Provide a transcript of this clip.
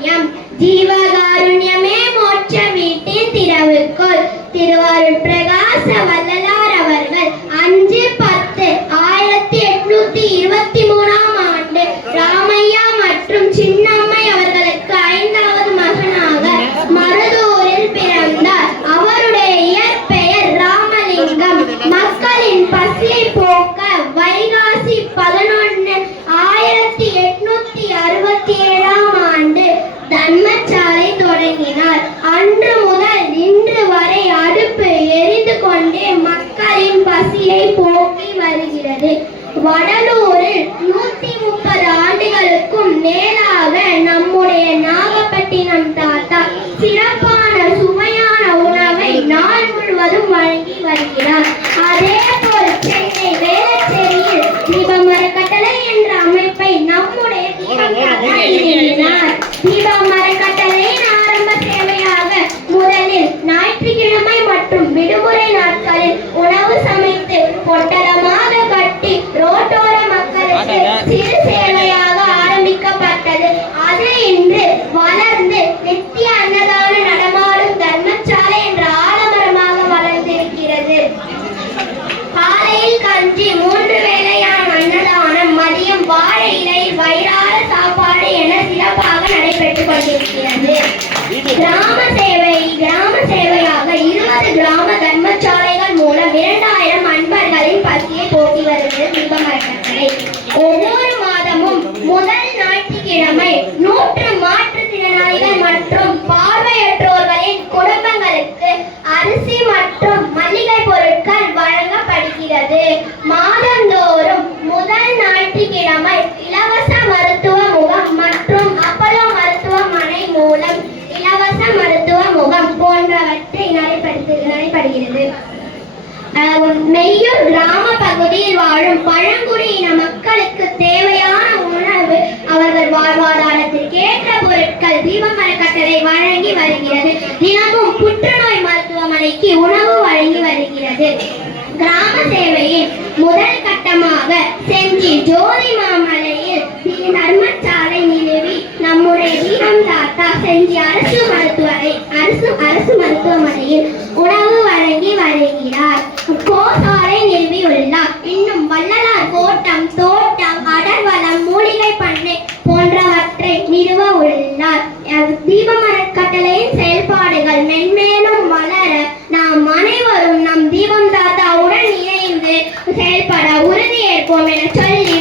காருண்யம். ஜீவகாருண்யமே மோட்ச வீட்டின் திறவுகோல். திருவாரூர் பிரகாச வள்ளலார் அவர்கள் 5/10/1823 ஆண்டு ராமையா மற்றும் சின்னம்மை அவர்களுக்கு 5வது மகனாக மருதூரில் பிறந்தார். அவருடைய இயற்பெயர் ராமலிங்கம். மக்களின் பசியை போக்க வைகாசி 11 1867 ஆண்டு தர்மசாலை தொடங்கினார். அன்று முதல் இன்று வரை அடுப்பு எரிந்து கொண்டே மக்களின் பசியை போக்கி வருகிறது. வடலூரில் 130 ஆண்டுகளுக்கும் மேலாக நம்முடைய நாகப்பட்டினம் தாத்தா சிறப்பான சுவையான உணவை நாள் முழுவதும் வழங்கி வருகிறார். அதேபோல் சென்னை வேளச்சேரியில் தீபமரக்கட்டளை என்ற அமைப்பை நம்முடைய நிறுவினார். தீபமரக்கட்டளையின் ஆரம்ப சேவையாக முதலில் ஞாயிற்றுக்கிழமை மற்றும் விடுமுறை நாட்களில் உணவு சமைத்து பொட்டலமாக கட்டி ரோட்டோர மக்களுக்கு சிறு சேவையாக ஆரம்பிக்கப்பட்டது. அது இன்று வளர்ந்து நித்திய அன்னதான நடமாடும் தர்மசாலை என்ற ஆலமரமாக வளர்ந்திருக்கிறது. காலையில் கஞ்சி, 3 வேளையான அன்னதானம், மதியம் வாழை இலையில் வயிறார சாப்பாடு என சிறப்பாக நடைபெற்றுக் கொண்டிருக்கிறது. கிராம சேவையாக 20 கிராம தர்மசாலைகள் மூலம் 2000 அன்பர்களின் பசியை போக்கி வருகிறது தீபமரக்கட்டளை. ஒவ்வொரு மாதமும் முதல் ஞாயிற்றுக்கிழமை 100 மாற்றுத்திறனாளிகள் மற்றும் பார்வையற்றோர்களின் குடும்பங்களுக்கு அரிசி மற்றும் மளிகை பொருட்கள் வழங்கப்படுகிறது. மாதந்தோறும் முதல் ஞாயிற்றுக்கிழமை இலவச மருத்துவ முகாம் மற்றும் அப்பலோ மருத்துவமனை மூலம் இலவச மருத்துவ முகாம் போன்றவற்றை நடைபெறுகிறது. மெய்யூர் கிராம பகுதியில் வாழும் பழங்குடியின மக்களுக்கு தேவையான உணவு, அவர்கள் வாழ்வாதாரத்திற்கு ஏற்ற பொருட்கள் தீபமரக்கட்டளை வழங்கி வருகிறது. தினமும் புற்றுநோய் மருத்துவமனைக்கு உணவு வழங்கி வருகிறது. கிராம சேவையின் முதல் கட்டமாக செஞ்சி ஜோதி மாமலையில் தர்மசாலை நிறுவி நம்முடைய தீபம் தாத்தா செஞ்சி அரசு மருத்துவமனையில் உணவு வழங்கி வருகிறார். கோசாலை நிறுவியுள்ளார். இன்னும் வள்ளலார் கோட்டம், தோட்டம், அடர்வளம், மூலிகை பண்ணை போன்றவற்றை நிறுவ உள்ளார். தீபமரக்கட்டளையின் செயல்பாடுகள் மென்மேலும் வளர நாம் அனைவரும் நம் தீபம் தாத்தாவுடன் இணைந்து செயல்பட உறுதியேற்போம் என சொல்லி